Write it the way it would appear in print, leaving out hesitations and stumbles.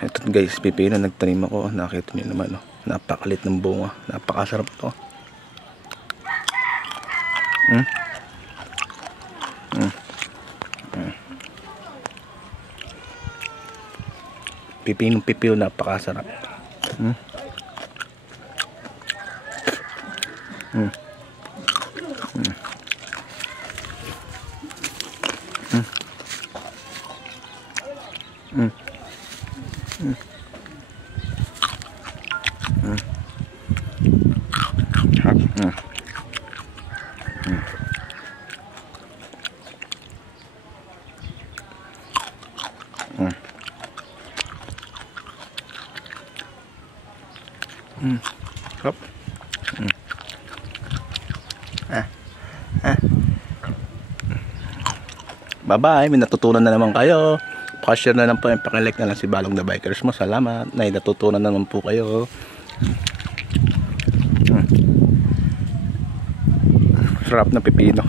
Ito guys, pipino nagtanim ako. Nakita niyo naman, oh. Napakalit ng bunga. Napakasarap to. Pipino napakasarap. Hop. Bye-bye, may natutunan na naman kayo. Pa-share na lang po, pakilike na lang si Balong the Bikers mo. Salamat, may natutunan na naman po kayo. Sarap na pipino.